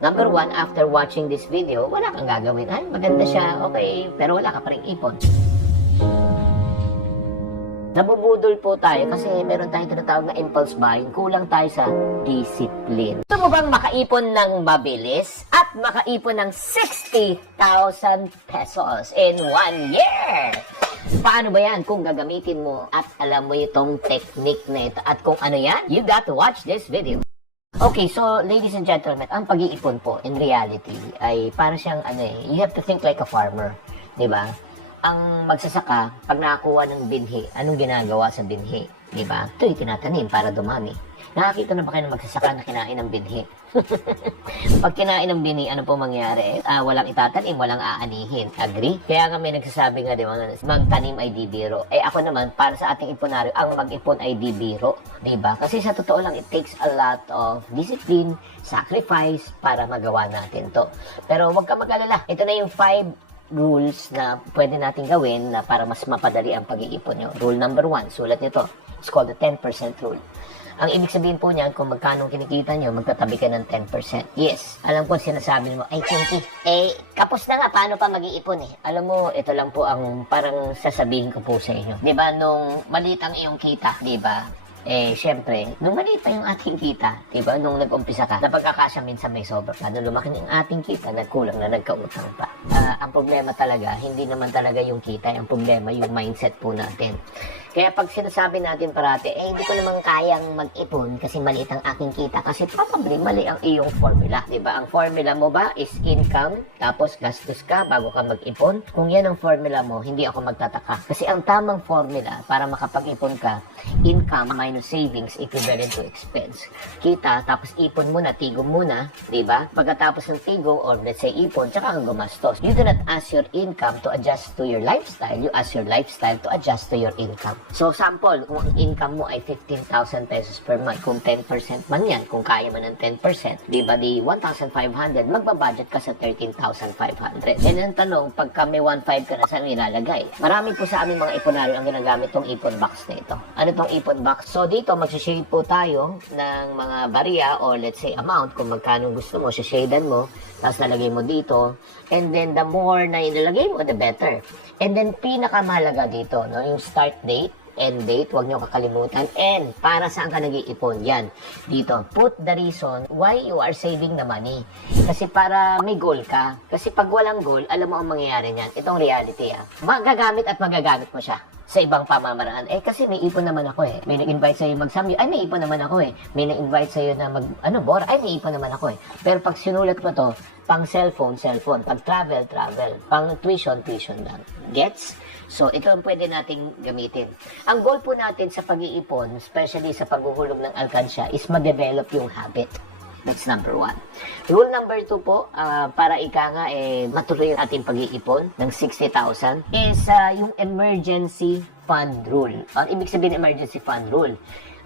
Number one, after watching this video, wala kang gagawin. Ay, maganda siya, okay, pero wala ka pa rin ipon. Nabubudol po tayo kasi meron tayong tinatawag na impulse buying. Kulang tayo sa discipline. Gusto mo bang makaipon ng mabilis at makaipon ng 60,000 pesos in one year? Paano ba yan kung gagamitin mo at alam mo itong technique na ito at kung ano yan? You got to watch this video. Okay, so ladies and gentlemen, ang pag-iipon po in reality ay para siyang ano eh, you have to think like a farmer, 'di ba? Ang magsasaka, pag nakakuha ng binhi, anong ginagawa sa binhi? 'Di ba? Ito tinatanim para dumami. Nakakita na ba kayo ng magsasaka na kinain ng binhi? pag kinain ng binhi, ano po mangyari? Ah, walang itatanim, walang aanihin. Agree? Kaya nga may nagsasabi nga, di ba, magtanim ay di biro. Eh ako naman, para sa ating iponaryo, ang mag-ipon ay di biro. Di ba? Kasi sa totoo lang, it takes a lot of discipline, sacrifice, para magawa natin to. Pero huwag ka mag-alala. Ito na yung five rules na pwede natin gawin na para mas mapadali ang pag-iipon nyo. Rule number one, sulat nyo to. It's called the 10% rule. Ang ibig sabihin po niyan, kung magkano kinikita nyo, magtatabi ka ng 10%. Yes, alam ko sinasabi mo, ay, Chinky, eh, kapos na nga, paano pa mag-iipon eh? Alam mo, ito lang po ang parang sasabihin ko po sa inyo. Di ba, nung maliit ang iyong kita, di ba, eh, syempre, nung maliit pa yung ating kita, di ba, nung nag-umpisa ka, napagkakasya minsan may sobra pa. Nung lumaki na yung ating kita, nagkulang na nagkautang pa. Ah, ang problema talaga, hindi naman talaga yung kita, ang problema yung mindset po natin. Kaya pag sinasabi natin parati, eh hindi ko naman kayang mag-ipon kasi maliit ang aking kita. Kasi probably mali ang iyong formula. ba Ang formula mo ba is income, tapos gastos ka bago ka mag-ipon. Kung yan ang formula mo, hindi ako magtataka. Kasi ang tamang formula para makapag-ipon ka, income minus savings equivalent to expense. Kita, tapos ipon muna, tigo muna, ba Pagkatapos ng tigo or let's say ipon, tsaka kang gumastos. You do not ask your income to adjust to your lifestyle. You ask your lifestyle to adjust to your income. So, sample, kung ang income mo ay 15,000 pesos per month, kung 10% man yan, kung kaya man ng 10%, di ba di 1,500, magbabudget ka sa 13,500. And ang tanong, pagka may 1,500 ka na, saan mo ilalagay? Marami po sa aming mga iponaryo ang ginagamit tong ipon box na ito. Ano tong ipon box? So, dito, magsishade po tayo ng mga barya or let's say amount, kung magkano gusto mo, sishadean mo, tapos lalagay mo dito. And then, the more na ilalagay mo, the better. And then, pinakamahalaga dito, no, yung start date, end date, huwag niyo kakalimutan. And, para saan ka nag-iipon? Yan. Dito, put the reason why you are saving the money. Kasi para may goal ka. Kasi pag walang goal, alam mo ang mangyayari niyan. Itong reality, ah. Magagamit at magagamit mo siya sa ibang pamamaraan. Eh, kasi may ipon naman ako eh. May nag-invite sa'yo mag-samyo. Ay, may ipon naman ako eh. May nag-invite sa'yo na mag, ano, bora. Ay, may ipon naman ako eh. Pero pag sinulat mo to, pang cellphone, cellphone. Pag travel, travel. Pang tuition, tuition lang. Gets? So, ito ang pwede nating gamitin. Ang goal po natin sa pag-iipon, especially sa paghuhulog ng alkansya, is ma-develop yung habit. That's number one. Rule number two po, ah, para ika nga eh, matuloy ang ating pag-iipon ng 60,000 is ah, yung emergency fund rule. Ang ibig sabihin emergency fund rule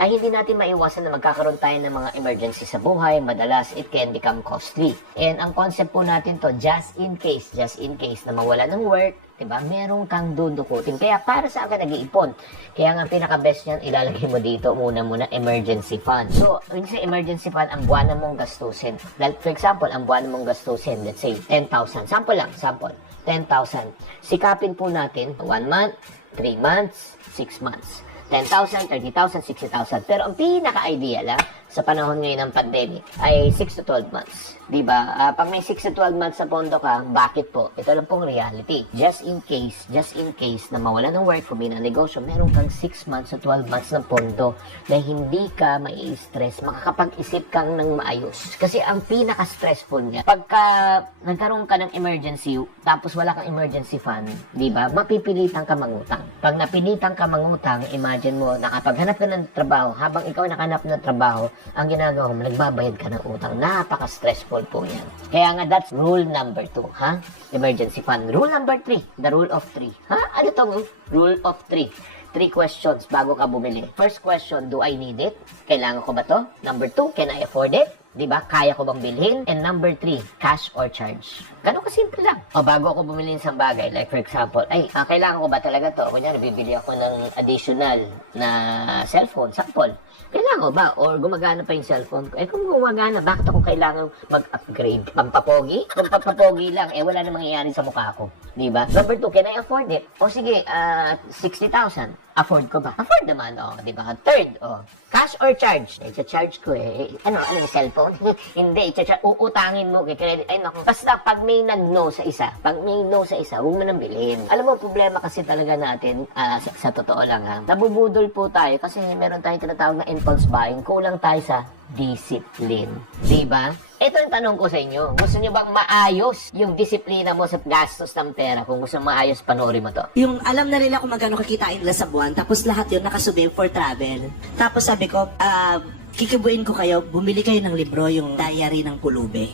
ay hindi natin maiwasan na magkakaroon tayo ng mga emergency sa buhay. Madalas, it can become costly. And ang concept po natin to, just in case, just in case na mawala ng work, diba? Meron kang dudukutin. Kaya para sa akin nag-iipon. Kaya nga pinaka-best niyan, ilalagay mo dito muna muna emergency fund. So, yung sa emergency fund, ang buwan mong gastusin. Like, for example, ang buwan mong gastusin, let's say, 10,000. Sample lang, sample. 10,000. Sikapin po natin, 1 month, 3 months, 6 months. 10,000, 30,000, 60,000. Pero ang pinaka-ideal ah, sa panahon ngayon ng pandemic ay 6 to 12 months. Diba? Ah, pag may 6 to 12 months sa pondo ka, bakit po? Ito lang pong reality. Just in case, just in case na mawala ng work, kumina ng negosyo, meron kang 6 months to 12 months ng pondo na hindi ka mai-stress, makakapag-isip kang ng maayos. Kasi ang pinaka-stressful niya, pagka nagkaroon ka ng emergency, tapos wala kang emergency fund, di ba? Mapipilitan ka mangutang. Pag napilitan ka mangutang, imagine mo, nakapaghanap ka ng trabaho, habang ikaw nakahanap ng trabaho, ang ginagawa mo, nagbabayad ka ng utang. Napaka-stressful po yan. Kaya nga, that's rule number two, ha? Emergency fund. Rule number three, the rule of three. Ha? Ano tong rule of three? Three questions bago ka bumili. First question, do I need it? Kailangan ko ba to? Number two, can I afford it? Di ba? Kaya ko bang bilhin? And number three, cash or charge. Ganun kasimple lang. O bago ako bumili ng isang bagay, like for example, ay, ah, kailangan ko ba talaga to? Kunyari, bibili ako ng additional na cellphone, sample. Kailangan ko ba? Or gumagana pa yung cellphone ko? Eh kung gumagana, bakit ako kailangan mag-upgrade? Pampapogi? Kung pampapogi lang, eh wala na mangyayari sa mukha ko. Di ba? Number two, can I afford it? O sige, ah, 60,000. Afford ko ba? Afford naman, oh, di ba? Third, oh, cash or charge? Eh, charge ko eh. Ano, ano yung cellphone? Hindi, i-charge. Uutangin mo kay credit. Ay, naku. Basta pag may nag-no sa isa, pag may no sa isa, huwag mo nang bilhin. Alam mo, problema kasi talaga natin, ah, sa, sa totoo lang ha, nabubudol po tayo kasi meron tayong tinatawag na impulse buying. Kulang tayo sa discipline. Di ba? Ito yung tanong ko sa inyo. Gusto nyo bang maayos yung disiplina mo sa gastos ng pera? Kung gusto maayos, panoorin mo to. Yung alam na nila kung magkano kakitain nila sa buwan, tapos lahat yun nakasubim for travel. Tapos sabi ko, ah, kikibuin ko kayo, bumili kayo ng libro, yung diary ng Pulube.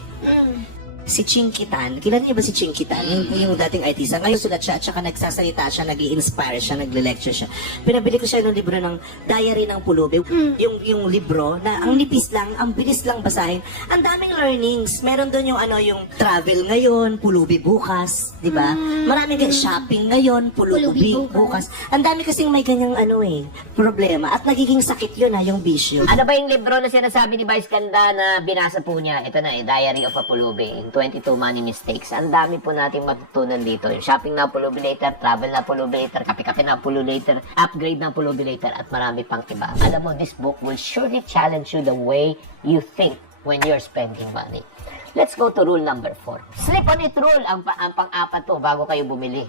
Si Chinkitan, kilala niyo ba si Chinkitan? Yung, yung dating artista. Ngayon sulat siya at saka nagsasalita siya, nag inspire siya, nagle-lecture siya. Pinabili ko siya ng libro ng Diary ng Pulube. Yung, yung libro na ang nipis lang, ang bilis lang basahin. Ang daming learnings. Meron doon yung ano, yung travel ngayon, Pulubi bukas, di ba? Maraming gan- shopping ngayon, Pulubi, Pulubi bukas. Ang dami kasing may ganyang ano eh, problema. At nagiging sakit yun ha, yung bisyo. Ano ba yung libro na sinasabi ni Vice Ganda na binasa po niya? Ito na eh, Diary of a Pulubi, in 22 Money Mistakes. Ang dami po nating matutunan dito. Yung shopping na Pulubi later, travel na Pulubi later, kape-kape na Pulubi later, upgrade na Pulubi later, at marami pang iba. Alam mo, this book will surely challenge you the way you think when you're spending money. Let's go to rule number 4. Slip on it rule ang, ang pang-apat to bago kayo bumili.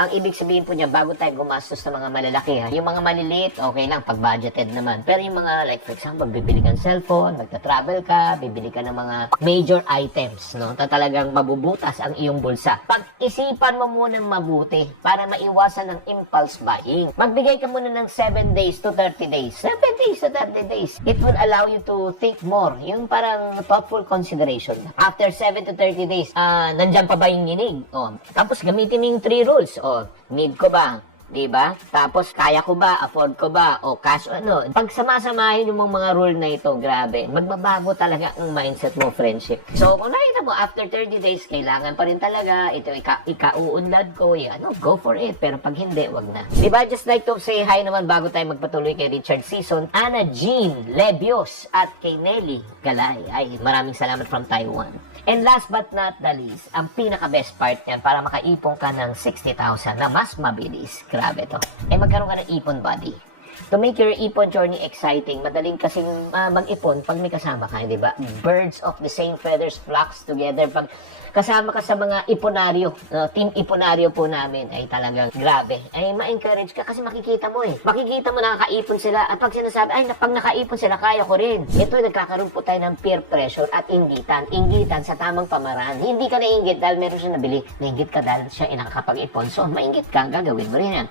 Ang ibig sabihin po niya, bago tayo gumastos ng mga malalaki, ha? yung mga maliliit, okay lang, pag budgeted naman. Pero yung mga, like for example, bibili ka ng cellphone, magta-travel ka, bibili ka ng mga major items, no? Ta talagang mabubutas ang iyong bulsa. Pag-isipan mo munang mabuti para maiwasan ng impulse buying. Magbigay ka muna ng 7 days to 30 days. 7 days to 30 days. It will allow you to think more. Yung parang thoughtful consideration. After 7 to 30 days, ah, nandyan pa ba yung nginig? Oh, tapos gamitin mo yung 3 rules. Oh, need ko ba? Di ba? Tapos, kaya ko ba? Afford ko ba? O cash ano? Pag samasamahin yung mga rule na ito, grabe, magbabago talaga ang mindset mo, friendship. So, kung nakita mo, after 30 days, kailangan pa rin talaga, ito, ika, ikauunlad ko, yan, ano, go for it. Pero pag hindi, wag na. Di ba? Just like to say hi naman bago tayo magpatuloy kay Richard Season, Ana Jean Lebios at kay Nelly Galay. Ay, maraming salamat from Taiwan. And last but not the least, ang pinaka-best part niyan para makaipon ka ng 60,000 na mas mabilis. To. Eh magkaroon ka ng ipon buddy. To make your ipon journey exciting, madaling kasing ah, mag-ipon pag may kasama ka, di ba? Birds of the same feathers flocks together. Pag kasama ka sa mga iponaryo, no, team iponaryo po namin, ay talagang grabe. Ay ma-encourage ka kasi makikita mo eh. Makikita mo nakakaipon sila at pag sinasabi, ay pag nakaipon sila, kaya ko rin. Ito nagkakaroon po tayo ng peer pressure at inggitan. Inggitan sa tamang pamaraan. Hindi ka nainggit dahil meron siya nabili. Nainggit ka dahil siya ay nakakapag-ipon. So, mainggit ka, gagawin mo rin yan.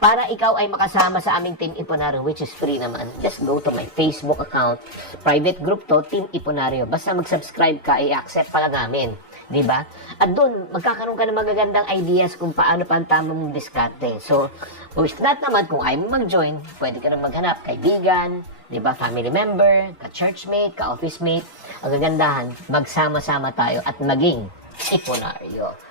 Para ikaw ay makasama sa aming Team Iponaryo, which is free naman, just go to my Facebook account. Private group to, Team Iponaryo. Basta mag-subscribe ka, i-accept pala namin. 'di ba? At doon, magkakaroon ka ng magagandang ideas kung paano pa ang tamang diskarte. So, if not naman, kung ayaw mo mag-join, pwede ka na maghanap kaibigan, 'di ba, family member, ka-churchmate, ka-office mate. Ang gagandahan, magsama-sama tayo at maging iponaryo.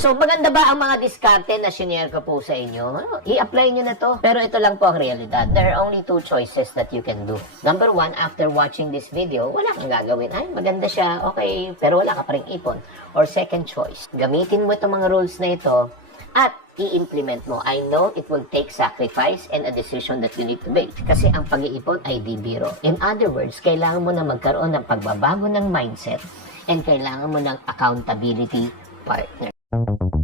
So, maganda ba ang mga diskarte na shinare ko po sa inyo? I-apply nyo na to. Pero ito lang po ang realidad. There are only two choices that you can do. Number one, after watching this video, wala kang gagawin. Ay, maganda siya, okay, pero wala ka pa rin ipon. Or second choice, gamitin mo itong mga rules na ito at i-implement mo. I know it will take sacrifice and a decision that you need to make. Kasi ang pag-iipon ay di biro. In other words, kailangan mo na magkaroon ng pagbabago ng mindset and kailangan mo ng accountability partner. Thank you.